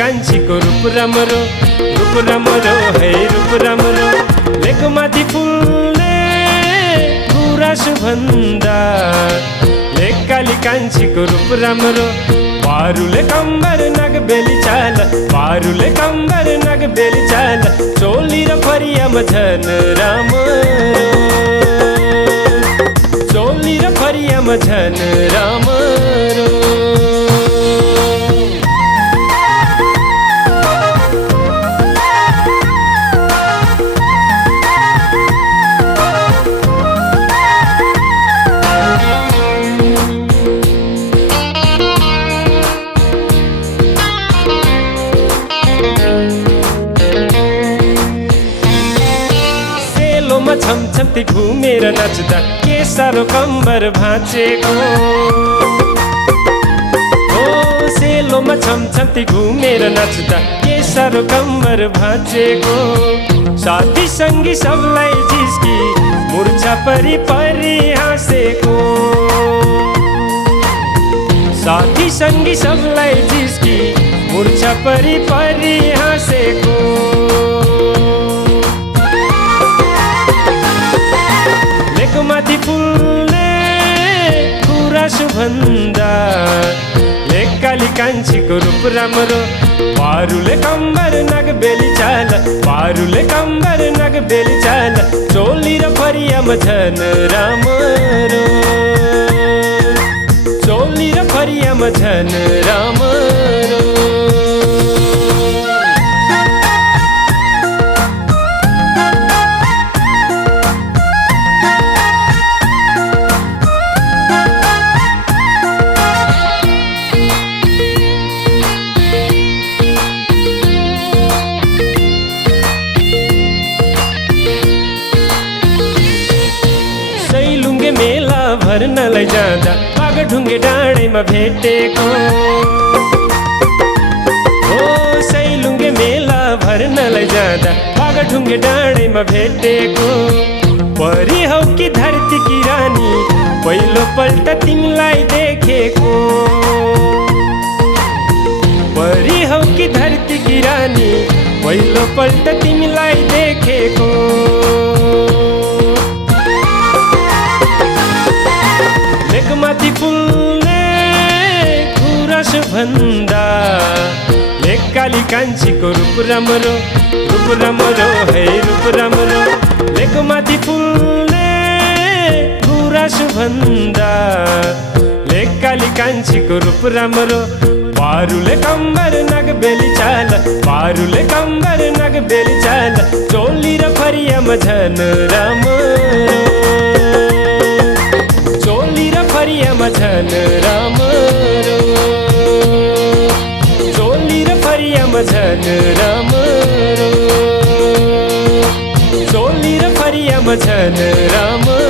कान्छीको रूप राम्रो है रूप राम्रो लेको माथि फुल्ने गुराँसो भन्दा लेकाली कान्छीको रूप राम्रो पारुले कम्बर नागबेली चाल पारुले कम्बर नागबेली चाल चोली र फरियामा झन राम्रो चोली र फरियामा झन राम्रो छमछम्ती घुमेर नाच्दा के साह्रो कम्बर भाँचेको हो सेलोमा छमछम्ती घुमेर नाच्दा के साह्रो कम्बर भाँचेको साथी सङ्गी सबलाई जिस्की मुर्छा परी परी हाँसेको साथी सङ्गी सबलाई जिस्की मुर्छा परी परी हाँसेको माथि फुल्ने गुराँसो भन्दा लेकाली कान्छीको रूप राम्रो पारुले कम्बर नागबेली चाल पारुले कम्बर नागबेली चाल चोली र फरियामा झन राम्रो चोली र फरियामा झन राम्रो मेला भर्नलाई जाँदा बागढुङ्गे डाँडैमा भेटेको हो सैलुङ्गे मेला भर्नलाई जाँदा बागढुङ्गे डाँडैमा भेटेको परी हौ कि धरती की रानी पहिलो पल्ट तिमीलाई देखेको परी हौ कि धरती की रानी पहिलो पल्ट तिमीलाई देखेको माथि फुल्ने गुराँसो भन्दा लेकाली कान्छीको रूप राम्रो है रूप राम्रो लेको माथि फुल्ने गुराँसो भन्दा लेकाली कान्छीको रूप राम्रो पारुले कम्बर नागबेली चाल पारुले कम्बर नागबेली चाल चोली र फरियामा झन राम्रो फरियामा झन राम्रो चोली र फरियामा झन राम्रो चोली र फरियामा झन राम्रो